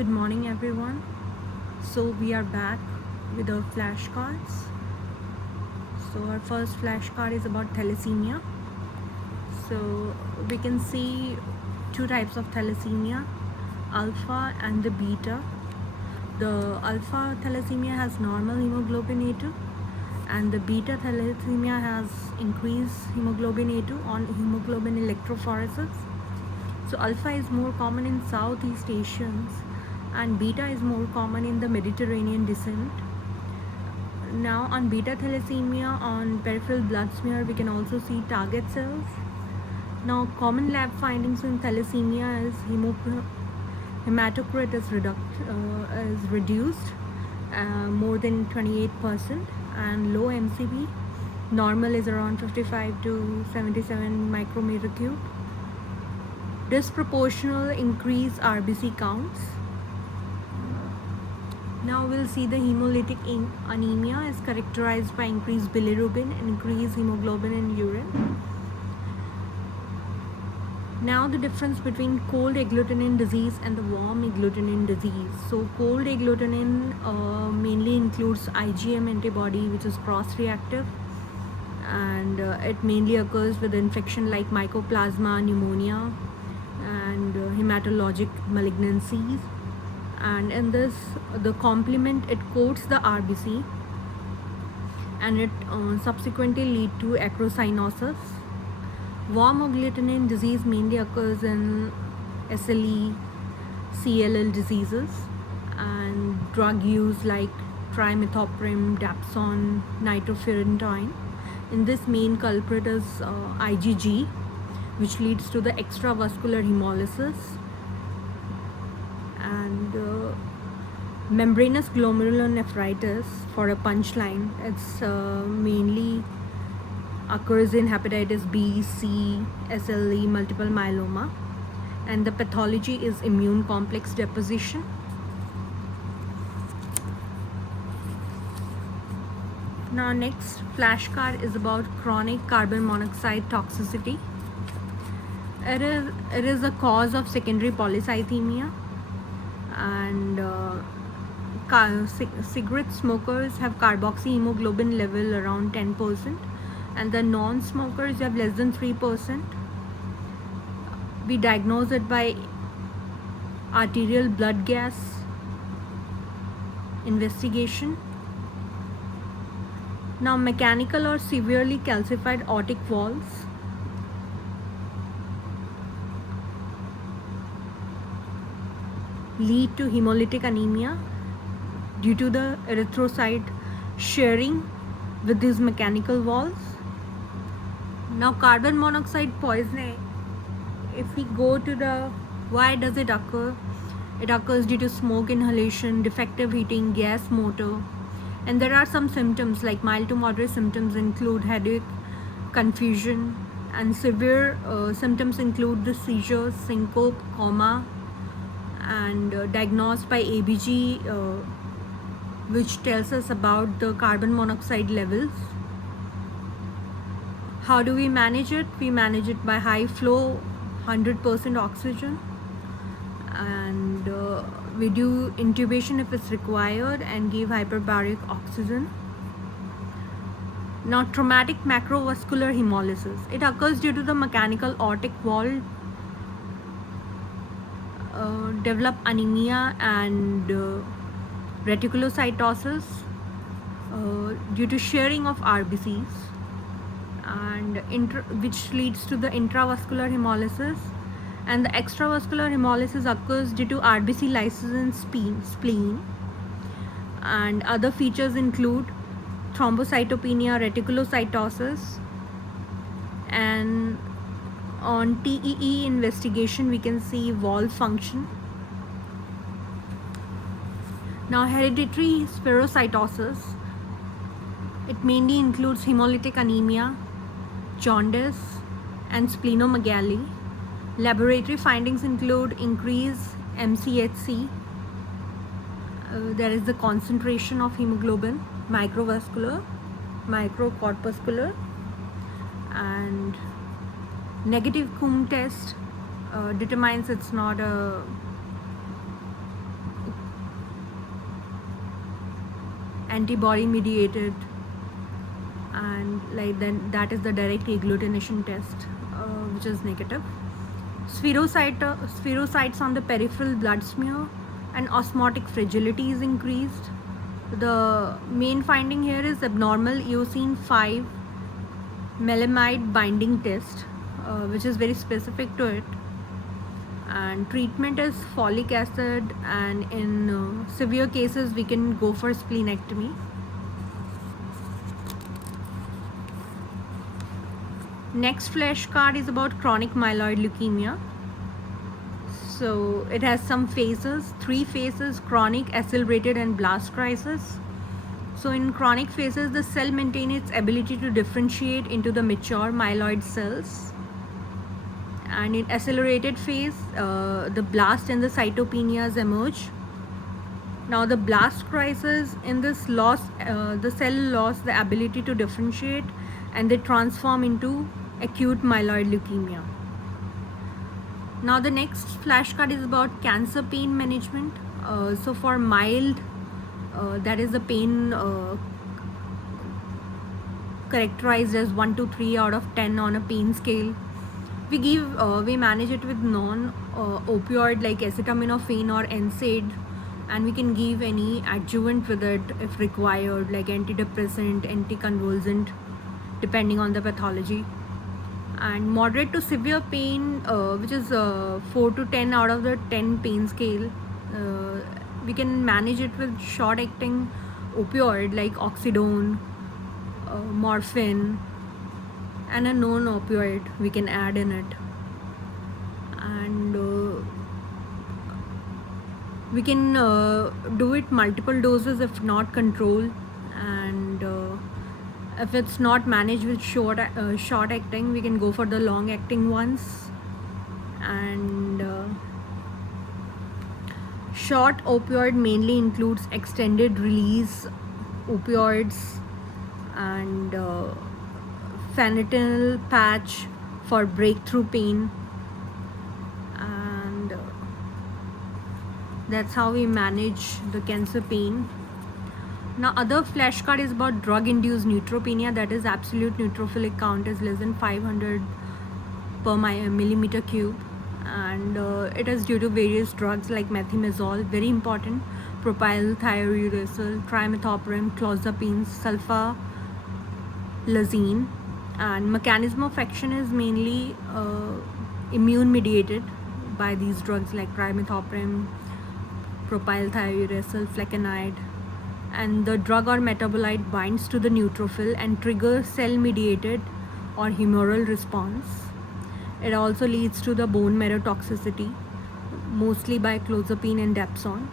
Good morning, everyone. So we are back with our flashcards. So our first flashcard is about thalassemia. So we can see two types of thalassemia, alpha and the beta. The alpha thalassemia has normal hemoglobin A2 and the beta thalassemia has increased hemoglobin A2 on hemoglobin electrophoresis. So alpha is more common in Southeast Asians and beta is more common in the Mediterranean descent. Now on beta thalassemia, on peripheral blood smear, we can also see target cells. Now common lab findings in thalassemia is hematocrit is reduced more than 28% and low MCV. Normal is around 55 to 77 micrometer cube. Disproportional increase RBC counts. Now we'll see the hemolytic anemia is characterized by increased bilirubin and increased hemoglobin in urine. Now the difference between cold agglutinin disease and the warm agglutinin disease. So cold agglutinin mainly includes IgM antibody, which is cross-reactive, and it mainly occurs with infection like mycoplasma, pneumonia, and hematologic malignancies. And in this, the complement, it coats the RBC and it subsequently lead to acrocyanosis. Warm agglutinin disease mainly occurs in SLE, CLL diseases, and drug use like trimethoprim, dapsone, nitrofurantoin. In this, main culprit is IgG, which leads to the extravascular hemolysis. And membranous glomerulonephritis, for a punchline, it's mainly occurs in hepatitis B, C, SLE, multiple myeloma, and the pathology is immune complex deposition. Now next flashcard is about chronic carbon monoxide toxicity. It is a cause of secondary polycythemia, and cigarette smokers have carboxyhemoglobin level around 10%, and the non-smokers have less than 3%. We diagnose it by arterial blood gas investigation. Now mechanical or severely calcified aortic valves. Lead to hemolytic anemia due to the erythrocyte sharing with these mechanical valves. Now carbon monoxide poisoning, if we go to the why does it occur, it occurs due to smoke inhalation, defective heating, gas motor, and there are some symptoms like mild to moderate symptoms include headache, confusion, and severe symptoms include the seizures, syncope, coma, and diagnosed by ABG, which tells us about the carbon monoxide levels. How do we manage it? We manage it by high flow, 100% oxygen, and we do intubation if it's required and give hyperbaric oxygen. Now traumatic macrovascular hemolysis, it occurs due to the mechanical aortic valve develop anemia and reticulocytosis due to sharing of RBCs, and which leads to the intravascular hemolysis, and the extravascular hemolysis occurs due to RBC lysis in spleen, and other features include thrombocytopenia, reticulocytosis, and on TEE investigation we can see valve function. Now hereditary spherocytosis, it mainly includes hemolytic anemia, jaundice, and splenomegaly. Laboratory findings include increased MCHC, there is the concentration of hemoglobin, microvascular, microcorpuscular, and negative Coombs test determines it's not a antibody mediated, and like then that is the direct agglutination test, which is negative. Spherocytes on the peripheral blood smear, and osmotic fragility is increased. The main finding here is abnormal eosine 5 melamide binding test, which is very specific to it. And treatment is folic acid, and in severe cases we can go for splenectomy. Next flashcard is about chronic myeloid leukemia. So it has some phases, 3 phases: chronic, accelerated, and blast crisis. So in chronic phases, the cell maintains its ability to differentiate into the mature myeloid cells. And in accelerated phase, the blast and the cytopenias emerge. Now the blast crisis, in this the cell lost the ability to differentiate, and they transform into acute myeloid leukemia. Now the next flashcard is about cancer pain management. So for mild, that is the pain characterized as 1 to 3 out of 10 on a pain scale. We manage it with non-opioid like acetaminophen or NSAID, and we can give any adjuvant with it if required, like antidepressant, anticonvulsant, depending on the pathology. And moderate to severe pain, which is 4 to 10 out of the 10 pain scale, we can manage it with short-acting opioid like oxydone, morphine, and a non-opioid we can add in it. And we can do it multiple doses if not control. And if it's not managed with short acting, we can go for the long acting ones. And short opioid mainly includes extended release opioids and phenytoin patch for breakthrough pain. And that's how we manage the cancer pain. Now other flashcard is about drug-induced neutropenia, that is absolute neutrophilic count is less than 500 per millimeter cube, and it is due to various drugs like methimazole, very important, propylthiouracil, trimethoprim, clozapine, sulfasalazine. And mechanism of action is mainly immune mediated by these drugs like trimethoprim, propylthiouracil, flecainide. And the drug or metabolite binds to the neutrophil and triggers cell mediated or humoral response. It also leads to the bone marrow toxicity, mostly by clozapine and dapsone,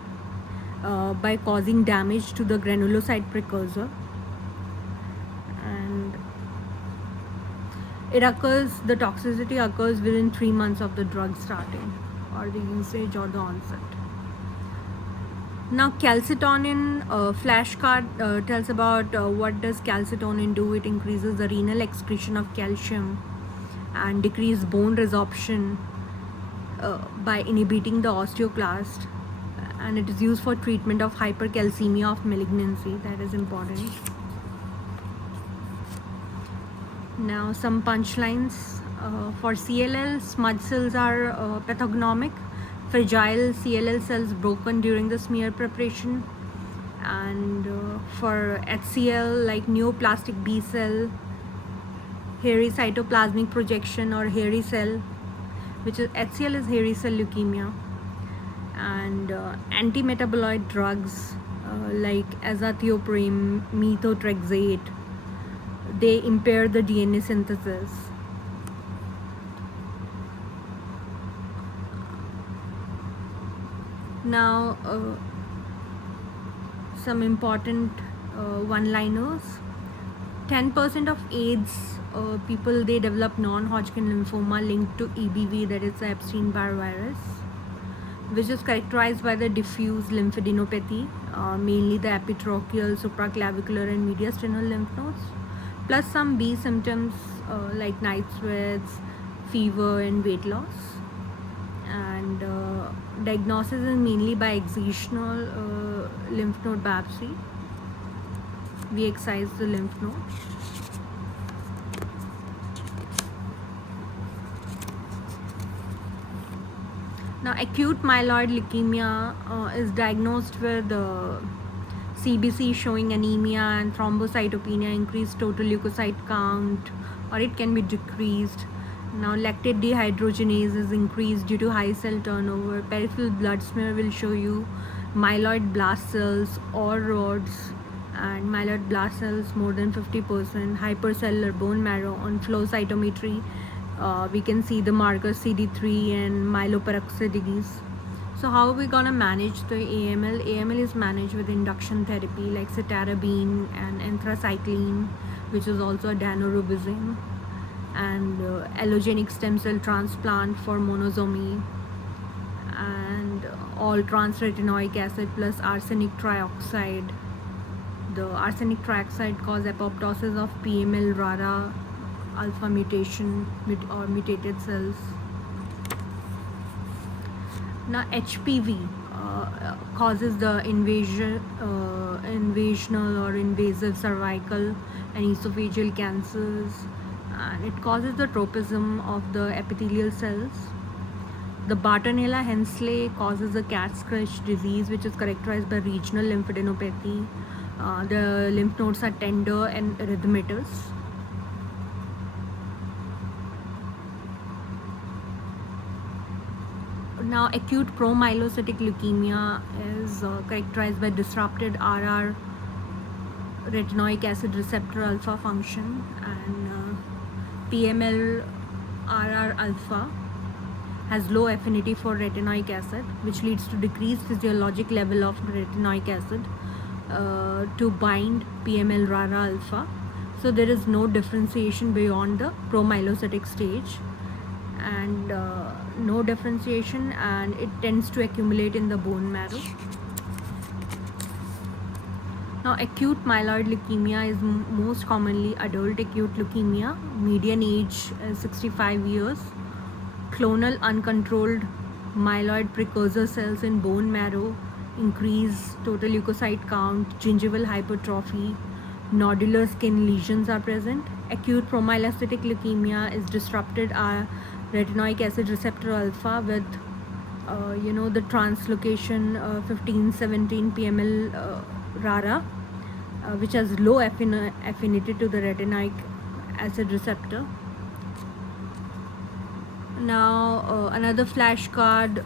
by causing damage to the granulocyte precursor. And the toxicity occurs within 3 months of the drug starting, or the usage, or the onset. Now calcitonin flashcard tells about what does calcitonin do. It increases the renal excretion of calcium and decrease bone resorption by inhibiting the osteoclast, and it is used for treatment of hypercalcemia of malignancy. That is important. Now some punchlines. For CLL, smudge cells are pathognomic. Fragile CLL cells broken during the smear preparation. And for HCL, like neoplastic B cell, hairy cytoplasmic projection or hairy cell, which is HCL is hairy cell leukemia. And anti-metaboloid drugs like azathioprine, methotrexate, they impair the DNA synthesis. Now some important one-liners. 10% of AIDS people, they develop non-Hodgkin lymphoma linked to EBV, that is the Epstein-Barr virus, which is characterized by the diffuse lymphadenopathy, mainly the epitrochial, supraclavicular, and mediastinal lymph nodes, plus some B symptoms like night sweats, fever, and weight loss. And diagnosis is mainly by excisional lymph node biopsy. We excise the lymph node. Now, acute myeloid leukemia is diagnosed with CBC showing anemia and thrombocytopenia, increased total leukocyte count, or it can be decreased. Now, lactate dehydrogenase is increased due to high cell turnover. Peripheral blood smear will show you myeloid blast cells or rods, and myeloid blast cells more than 50%. Hypercellular bone marrow on flow cytometry. We can see the markers CD3 and myeloperoxidase. So how are we gonna manage the AML? AML is managed with induction therapy like cytarabine and anthracycline, which is also a daunorubicin, and allogenic stem cell transplant for monosomy, and all trans-retinoic acid plus arsenic trioxide. The arsenic trioxide causes apoptosis of PML RARA alpha mutation or mutated cells. Now, HPV causes the invasional or invasive cervical and esophageal cancers, and it causes the tropism of the epithelial cells. The Bartonella Hensley causes the cat scratch disease, which is characterized by regional lymphadenopathy. The lymph nodes are tender and erythematous. Now, acute promyelocytic leukemia is characterized by disrupted RR retinoic acid receptor alpha function, and PML RR alpha has low affinity for retinoic acid, which leads to decreased physiologic level of retinoic acid to bind PML RARA alpha. So there is no differentiation beyond the promyelocytic stage, and no differentiation, and it tends to accumulate in the bone marrow. Now, acute myeloid leukemia is most commonly adult acute leukemia. Median age is 65 years. Clonal uncontrolled myeloid precursor cells in bone marrow increase total leukocyte count, gingival hypertrophy, nodular skin lesions are present. Acute promyelocytic leukemia is disrupted retinoic acid receptor alpha with the translocation 15-17 PML RARA, which has low affinity to the retinoic acid receptor. Now, another flashcard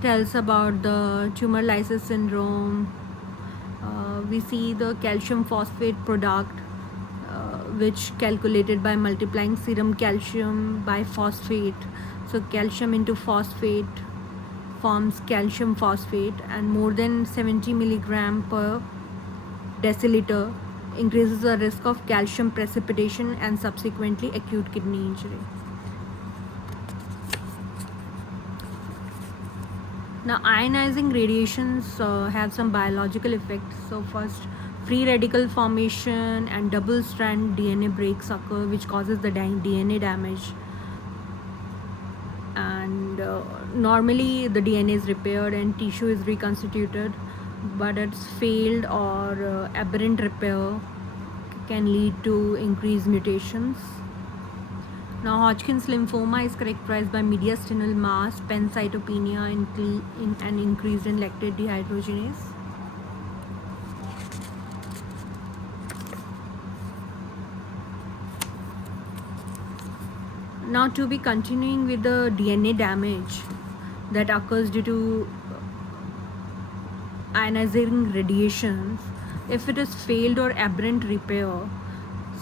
tells about the tumor lysis syndrome. We see the calcium phosphate product, which calculated by multiplying serum calcium by phosphate. So calcium into phosphate forms calcium phosphate, and more than 70 milligram per deciliter increases the risk of calcium precipitation and subsequently acute kidney injury. Now, ionizing radiations have some biological effects. So first, free radical formation and double strand DNA breaks occur, which causes the DNA damage, and normally the DNA is repaired and tissue is reconstituted, but its failed or aberrant repair can lead to increased mutations. Now, Hodgkin's lymphoma is characterized by mediastinal mass, pancytopenia, and increase in lactate dehydrogenase. Now, to be continuing with the DNA damage that occurs due to ionizing radiations, if it is failed or aberrant repair,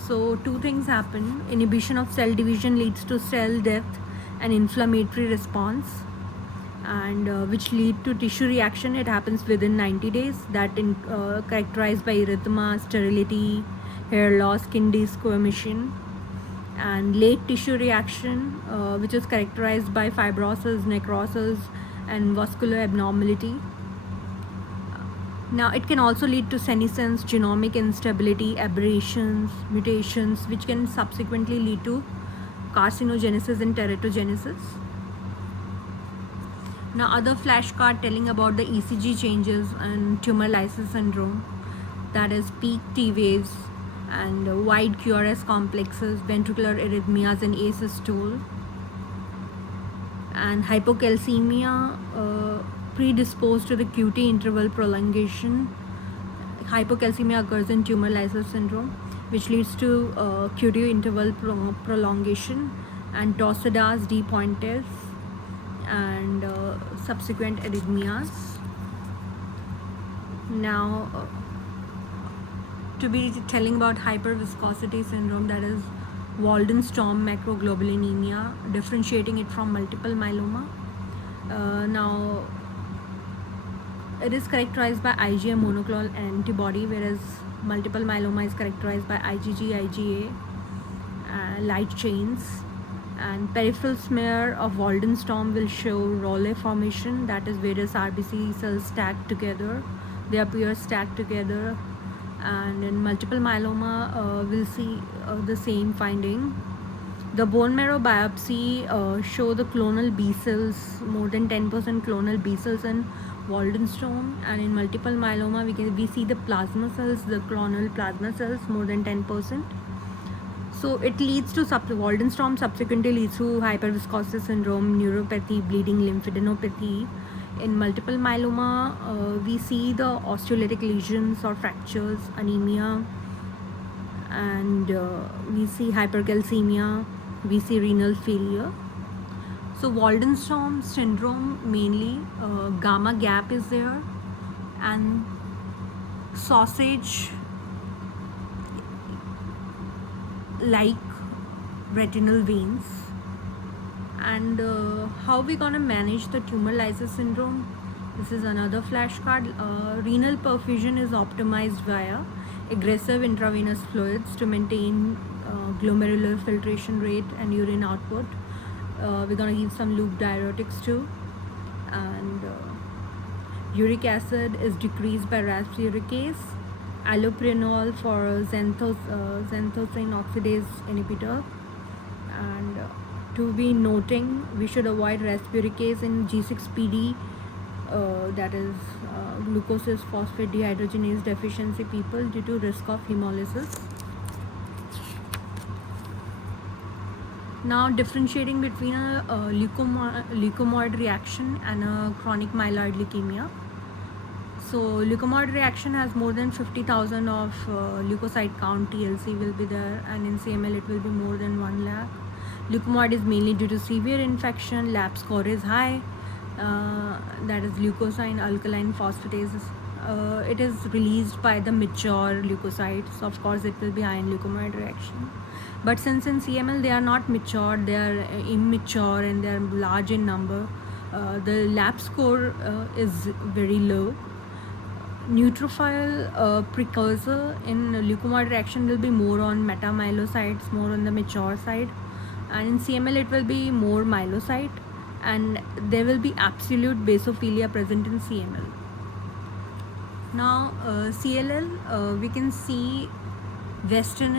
so two things happen. Inhibition of cell division leads to cell death and inflammatory response, and which lead to tissue reaction. It happens within 90 days, that characterized by erythema, sterility, hair loss, skin desquamation, and late tissue reaction, which is characterized by fibrosis, necrosis, and vascular abnormality. Now, it can also lead to senescence, genomic instability, aberrations, mutations, which can subsequently lead to carcinogenesis and teratogenesis. Now, other flashcard telling about the ECG changes and tumor lysis syndrome. that is peak T waves and wide QRS complexes, ventricular arrhythmias and asystole, and hypocalcemia predisposed to the QT interval prolongation. Hypocalcemia occurs in tumor lysis syndrome, which leads to QT interval prolongation and torsades de pointes and subsequent arrhythmias. Now, to be telling about hyperviscosity syndrome, that is Waldenstrom macroglobulinemia, differentiating it from multiple myeloma. Now, it is characterized by IgM monoclonal antibody, whereas multiple myeloma is characterized by IgG, IgA, light chains. And peripheral smear of Waldenstrom will show Rayleigh formation, that is various RBC cells stacked together. They appear stacked together. And in multiple myeloma, we'll see the same finding. The bone marrow biopsy show the clonal B cells, more than 10% clonal B cells in Waldenstrom, and in multiple myeloma we see the plasma cells, the clonal plasma cells, more than 10%. So it leads to Waldenstrom subsequently leads to hyperviscosity syndrome, neuropathy, bleeding, lymphadenopathy. In multiple myeloma, we see the osteolytic lesions or fractures, anemia, and we see hypercalcemia, we see renal failure. So Waldenstrom syndrome, mainly gamma gap is there, and sausage like retinal veins. And how we gonna manage the tumor lysis syndrome? This is another flashcard. Renal perfusion is optimized via aggressive intravenous fluids to maintain glomerular filtration rate and urine output. We're gonna give some loop diuretics too, and uric acid is decreased by rasburicase, allopurinol for xanthosine oxidase inhibitor. And to be noting, we should avoid rasburicase in G6PD, that is glucose phosphate dehydrogenase deficiency people, due to risk of hemolysis. Now, differentiating between a leukemoid reaction and a chronic myeloid leukemia. So leukemoid reaction has more than 50,000 of leukocyte count, TLC will be there, and in CML it will be more than 1 lakh. Leukemoid is mainly due to severe infection, lab score is high, that is leukocyte alkaline phosphatase. It is released by the mature leukocytes. Of course, it will be high in leukemoid reaction. But since in CML they are not mature, they are immature and they are large in number, the lab score is very low. Neutrophil precursor in leukemoid reaction will be more on metamyelocytes, more on the mature side, and in CML it will be more myelocyte, and there will be absolute basophilia present in CML. Now CLL, we can see Western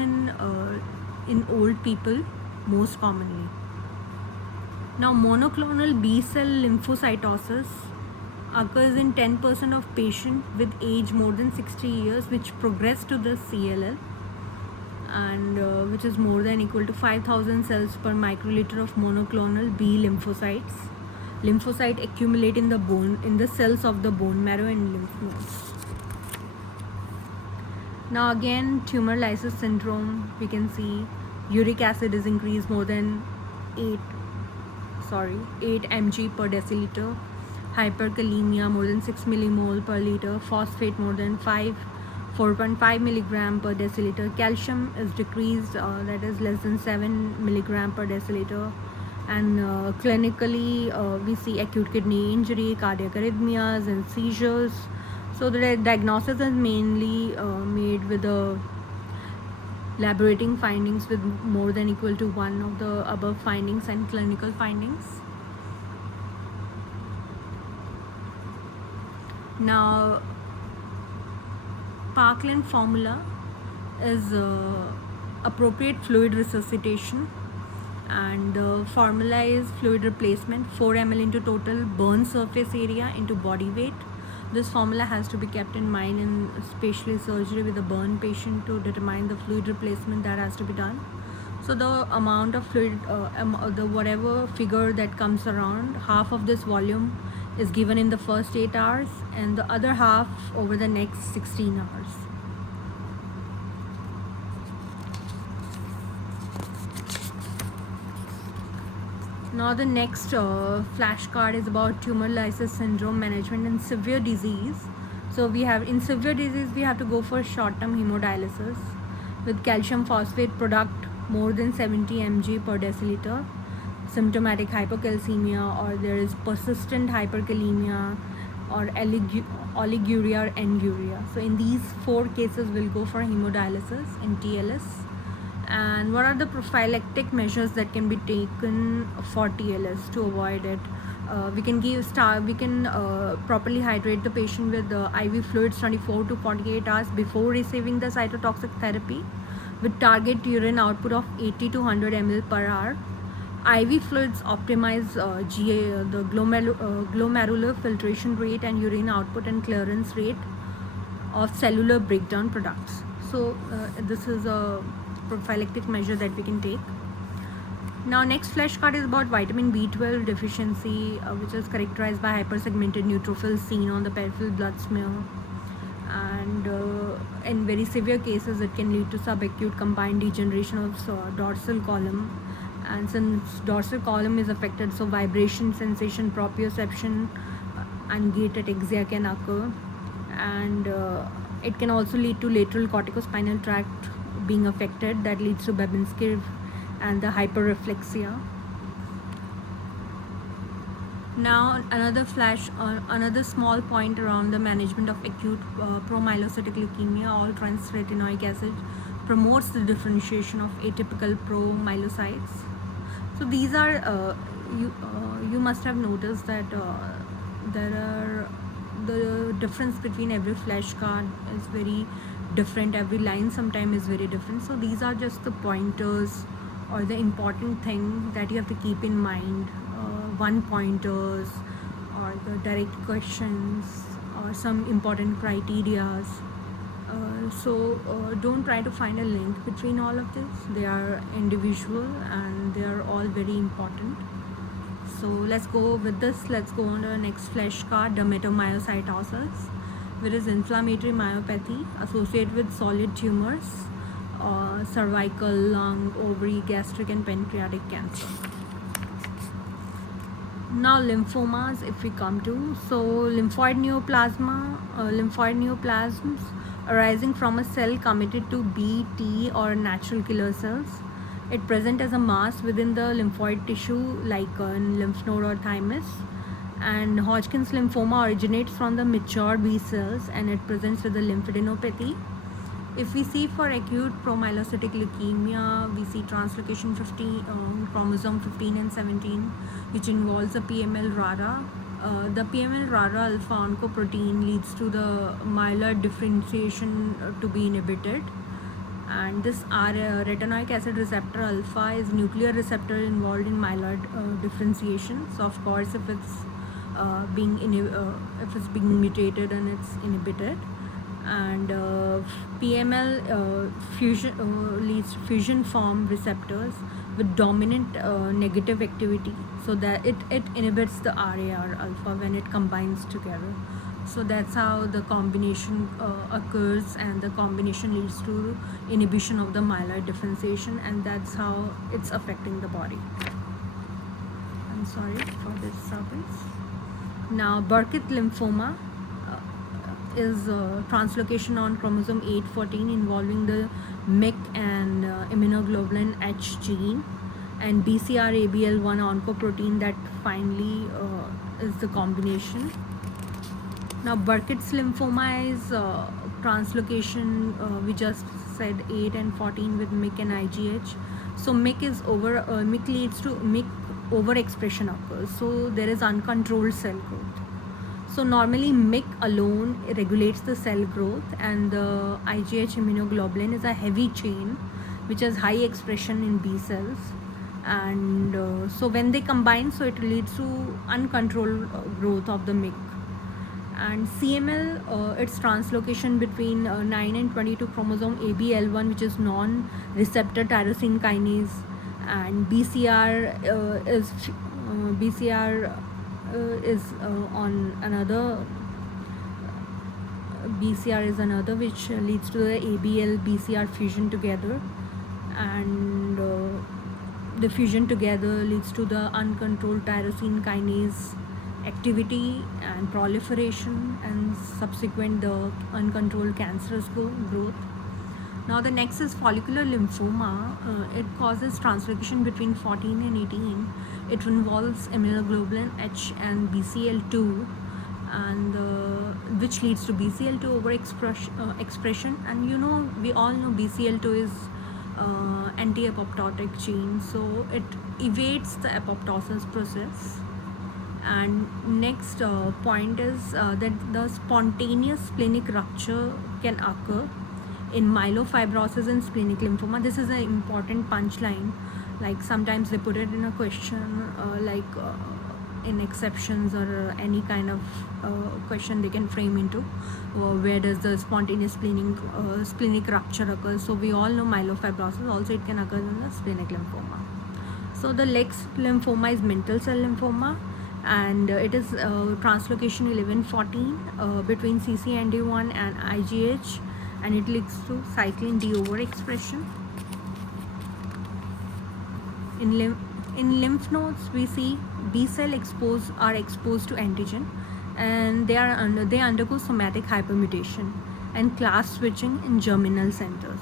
in old people most commonly. Now monoclonal B cell lymphocytosis occurs in 10% of patients with age more than 60 years which progress to the CLL, and which is more than equal to 5,000 cells per microliter of monoclonal B lymphocytes. Lymphocyte accumulate in the bone, in the cells of the bone marrow and lymph nodes. Now again, tumor lysis syndrome, we can see uric acid is increased more than 8 mg per deciliter, hyperkalemia more than 6 millimole per liter, phosphate more than 4.5 milligram per deciliter, calcium is decreased, that is less than 7 milligram per deciliter, and clinically we see acute kidney injury, cardiac arrhythmias and seizures. So the diagnosis is mainly made with the laborating findings with more than equal to 1 of the above findings and clinical findings. Now, Parkland formula is appropriate fluid resuscitation, and the formula is fluid replacement 4 ml into total burn surface area into body weight This formula has to be kept in mind in especially surgery with a burn patient to determine the fluid replacement that has to be done. So the amount of fluid, the whatever figure that comes around, half of this volume is given in the first 8 hours and the other half over the next 16 hours. Now the next flashcard is about tumor lysis syndrome management in severe disease. So we have in severe disease we have to go for short-term hemodialysis with calcium phosphate product more than 70 mg per deciliter, symptomatic hypocalcemia, or there is persistent hyperkalemia or oliguria or anuria. So in these 4 cases we'll go for hemodialysis in TLS. And what are the prophylactic measures that can be taken for TLS to avoid it? We can properly hydrate the patient with IV fluids 24 to 48 hours before receiving the cytotoxic therapy with target urine output of 80 to 100 ml per hour. IV fluids optimize the glomerular filtration rate and urine output and clearance rate of cellular breakdown products. So this is a prophylactic measure that we can take. Now next flashcard is about vitamin B12 deficiency, which is characterized by hypersegmented neutrophils seen on the peripheral blood smear, and in very severe cases it can lead to subacute combined degeneration of dorsal column. And since dorsal column is affected, so vibration, sensation, proprioception, and gait ataxia can occur, and it can also lead to lateral corticospinal tract being affected, that leads to Babinski and the hyperreflexia. Now another small point around the management of acute promyelocytic leukemia. All trans-retinoic acid promotes the differentiation of atypical promyelocytes. So these are you must have noticed that there are the difference between every flashcard is very different, every line sometimes is very different. So these are just the pointers or the important thing that you have to keep in mind, one pointers or the direct questions or some important criterias. So don't try to find a link between all of this. They are individual and they are all very important. So let's go with this. Let's go on to the next flashcard, dermatomyositis, which is inflammatory myopathy associated with solid tumors, cervical, lung, ovary, gastric, and pancreatic cancer. Now lymphomas, if we come to, so lymphoid neoplasms arising from a cell committed to B, T, or natural killer cells. It present as a mass within the lymphoid tissue like lymph node or thymus. And Hodgkin's lymphoma originates from the mature B cells and it presents with the lymphadenopathy. If we see for acute promyelocytic leukemia, we see translocation 15, chromosome 15 and 17, which involves a PML-RARA. The PML-RARA alpha oncoprotein leads to the myeloid differentiation to be inhibited. And this retinoic acid receptor alpha is nuclear receptor involved in myeloid differentiation. So of course, if it's being mutated and it's inhibited, and PML leads to fusion form receptors with dominant negative activity, so that it inhibits the RAR alpha when it combines together. So that's how the combination occurs, and the combination leads to inhibition of the myeloid differentiation, and that's how it's affecting the body. I'm sorry for this disturbance. Now Burkitt lymphoma is translocation on chromosome 814 involving the MYC and immunoglobulin H gene, and BCR-ABL1 oncoprotein that finally is the combination. Now Burkitt's lymphoma is translocation, we just said 8 and 14 with MYC and IGH. So MYC leads to MYC overexpression occurs, so there is uncontrolled cell growth. So normally MYC alone regulates the cell growth, and the IGH immunoglobulin is a heavy chain which has high expression in B cells, and so when they combine, so it leads to uncontrolled growth of the MYC. And CML, it's translocation between 9 and 22 chromosome ABL1, which is non-receptor tyrosine kinase, and BCR is on another. BCR is another which leads to the ABL BCR fusion together, and the fusion together leads to the uncontrolled tyrosine kinase activity and proliferation, and subsequent the uncontrolled cancerous growth. Now the next is follicular lymphoma. It causes translocation between 14 and 18. It involves immunoglobulin H and BCL2, and which leads to BCL2 overexpression. And we all know BCL2 is anti-apoptotic gene, so it evades the apoptosis process. And next point is that the spontaneous splenic rupture can occur in myelofibrosis and splenic lymphoma. This is an important punchline. Like sometimes they put it in a question, in exceptions or any kind of question they can frame into where does the spontaneous splenic rupture occur. So we all know myelofibrosis, also it can occur in the splenic lymphoma. So the next lymphoma is mantle cell lymphoma, and it is translocation 11-14 between CCND1 and IGH, and it leads to cyclin D overexpression. In lymph nodes, we see B cell are exposed to antigen, and they undergo somatic hypermutation and class switching in germinal centers.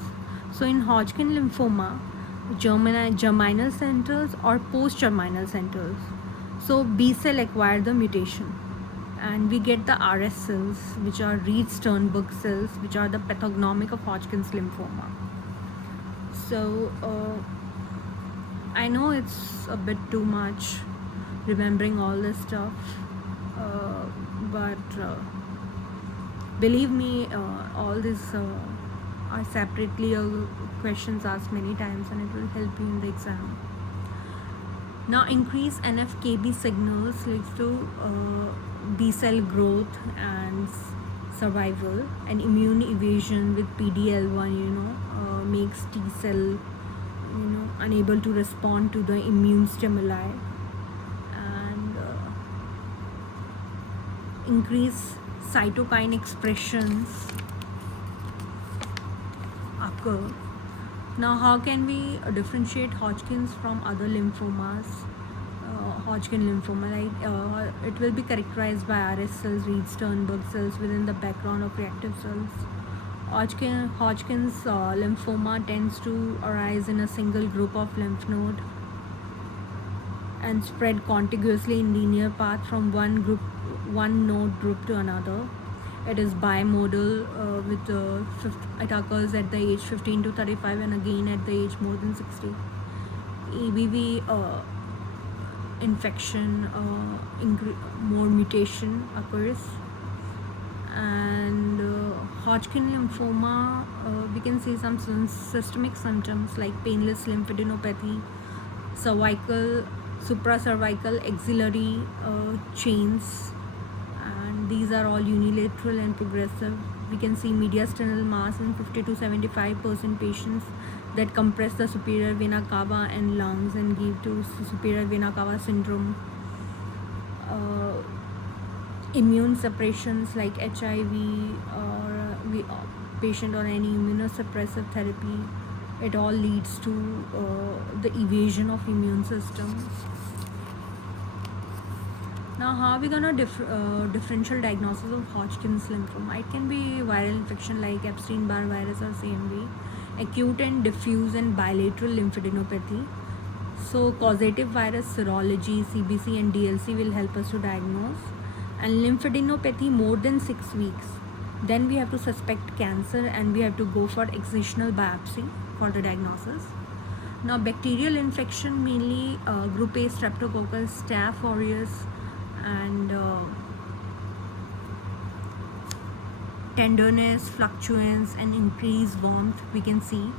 So in Hodgkin lymphoma, germinal centers or post-germinal centers. So B cell acquire the mutation, and we get the RS cells, which are Reed-Sternberg cells, which are the pathognomic of Hodgkin's lymphoma. So I know it's a bit too much remembering all this stuff, but believe me, all these are separately questions asked many times, and it will help you in the exam. Now, increased NF-kB signals leads to B cell growth and survival, and immune evasion with PD-L1, makes T cell unable to respond to the immune stimuli, and increase cytokine expressions occur. Now, how can we differentiate Hodgkin's from other lymphomas? Hodgkin lymphoma, it will be characterized by RS cells, Reed-Sternberg cells within the background of reactive cells. Hodgkin's lymphoma tends to arise in a single group of lymph node and spread contiguously in linear path from one node group to another. It is bimodal, it occurs at the age 15 to 35 and again at the age more than 60. EBV infection, more mutation occurs. And Hodgkin lymphoma, we can see some systemic symptoms like painless lymphadenopathy, cervical, supracervical axillary chains, and these are all unilateral and progressive. We can see mediastinal mass in 50 to 75% patients that compress the superior vena cava and lungs and give to superior vena cava syndrome. Immune suppressions like HIV or patient on any immunosuppressive therapy, it all leads to the evasion of immune system. Now, how are we gonna differential diagnosis of Hodgkin's lymphoma? It can be viral infection like Epstein-Barr virus or CMV, acute and diffuse and bilateral lymphadenopathy. So causative virus serology, CBC and DLC will help us to diagnose. And lymphadenopathy more than 6 weeks, then we have to suspect cancer and we have to go for excisional biopsy for the diagnosis. Now, bacterial infection, mainly group A streptococcus, staph aureus, and tenderness, fluctuance, and increased warmth, we can see.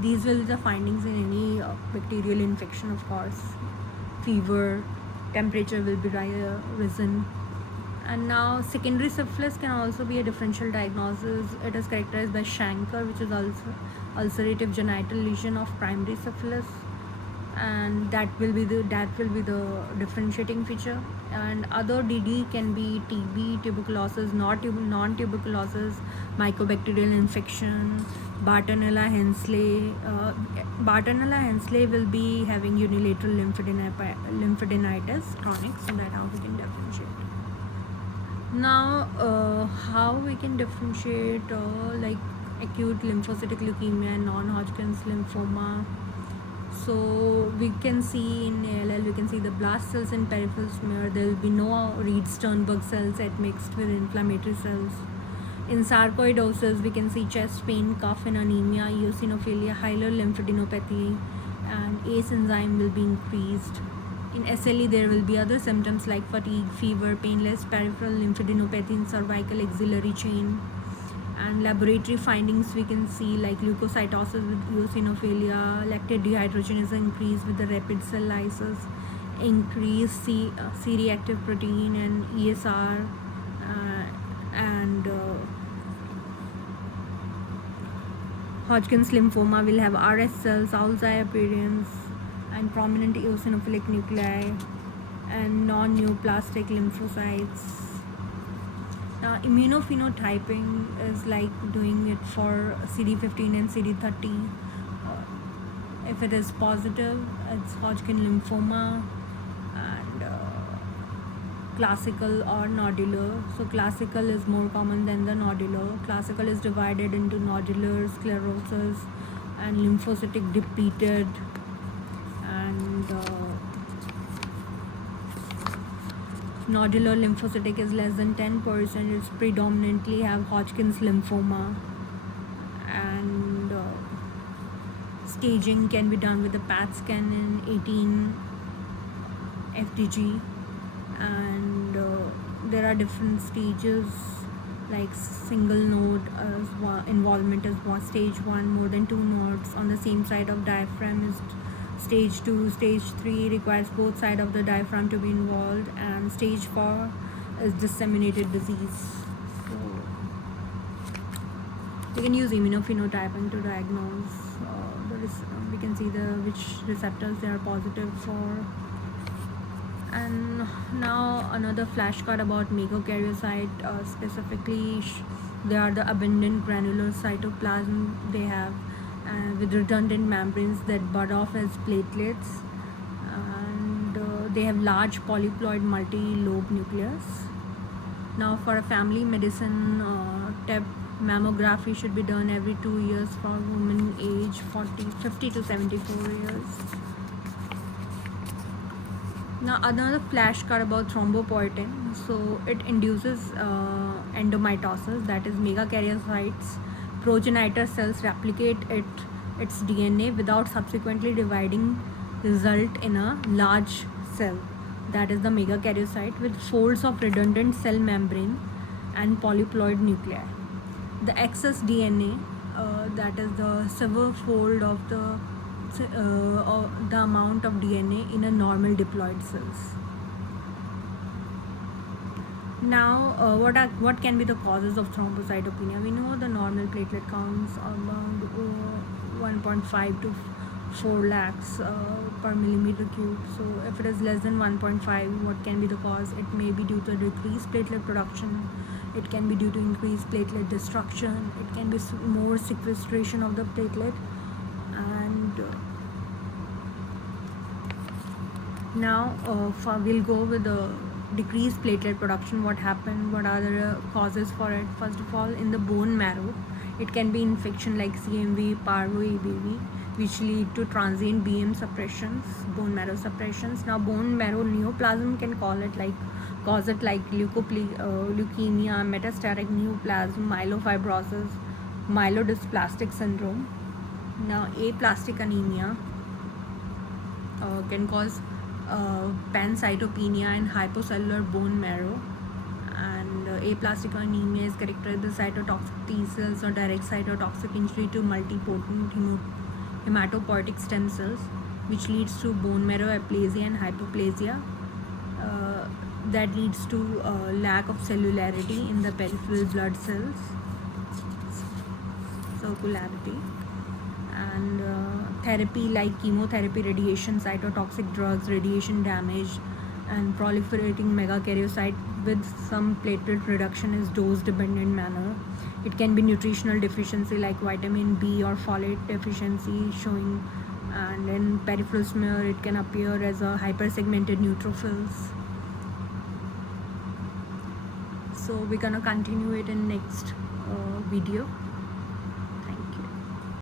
These will be the findings in any bacterial infection, of course. Fever, temperature will be risen, And now secondary syphilis can also be a differential diagnosis. It is characterized by chancre, which is also ulcerative genital lesion of primary syphilis, and that will be the differentiating feature. And other DD can be TB, tuberculosis, non-tuberculosis, mycobacterial infection, Bartonella Hensley. Bartonella Hensley will be having unilateral lymphadenitis chronic, so that how we can differentiate. Now, how we can differentiate like acute lymphocytic leukemia and non-Hodgkin's lymphoma. So we can see in ALL, we can see the blast cells in peripheral smear. There will be no Reed-Sternberg cells admixed with inflammatory cells. In sarcoidosis, we can see chest pain, cough and anemia, eosinophilia, hilar lymphadenopathy, and ACE enzyme will be increased. In SLE, there will be other symptoms like fatigue, fever, painless peripheral lymphadenopathy in cervical axillary chain. And laboratory findings we can see like leukocytosis with eosinophilia, lactate dehydrogenase increase with the rapid cell lysis, increased C-reactive protein and ESR, and Hodgkin's lymphoma will have RS cells, owl's eye appearance, and prominent eosinophilic nuclei, and non-neoplastic lymphocytes. Now, immunophenotyping is like doing it for CD15 and CD30. If it is positive, it's Hodgkin lymphoma, and classical or nodular. So classical is more common than the nodular. Classical is divided into nodular, sclerosis, and lymphocytic depleted, and nodular lymphocytic is less than 10%. It's predominantly have Hodgkin's lymphoma, and staging can be done with a PAT scan in 18 FDG, and there are different stages like single node involvement is stage 1, more than 2 nodes on the same side of diaphragm is stage 2, stage 3 requires both sides of the diaphragm to be involved, and stage 4 is disseminated disease. So we can use immunophenotyping to diagnose we can see which receptors they are positive for. And now another flashcard about megakaryocyte, specifically they are the abundant granular cytoplasm they have, with redundant membranes that bud off as platelets, and they have large polyploid multi-lobe nucleus. Now for a family medicine TEP, mammography should be done every 2 years for women age 50 to 74 years. Now another flashcard about thrombopoietin. So it induces endomitosis, that is megakaryocytes progenitor cells replicate its DNA without subsequently dividing, result in a large cell, that is the megakaryocyte, with folds of redundant cell membrane and polyploid nuclei. The excess DNA, that is the severe fold of the amount of DNA in a normal diploid cells. Now, what can be the causes of thrombocytopenia? We know the normal platelet counts around 1.5 to 4 lakhs per millimeter cube. So if it is less than 1.5, what can be the cause? It may be due to decreased platelet production. It can be due to increased platelet destruction. It can be more sequestration of the platelet. And now we'll go with the decreased platelet production. What happened? What are the causes for it? First of all, in the bone marrow, it can be infection like CMV, parvo, EBV, which lead to transient BM suppressions, bone marrow suppressions. Now bone marrow neoplasm can cause it like leukemia, metastatic neoplasm, myelofibrosis, myelodysplastic syndrome. Now aplastic anemia can cause pancytopenia and hypocellular bone marrow, and aplastic anemia is characterized by cytotoxic T cells or direct cytotoxic injury to multipotent hematopoietic stem cells, which leads to bone marrow aplasia and hypoplasia. that leads to lack of cellularity in the peripheral blood cells, circularity. And therapy like chemotherapy, radiation, cytotoxic drugs, radiation damage, and proliferating megakaryocyte with some platelet reduction is dose dependent manner. It can be nutritional deficiency like vitamin B or folate deficiency showing, and in peripheral smear it can appear as a hypersegmented neutrophils. So we're gonna continue it in next video.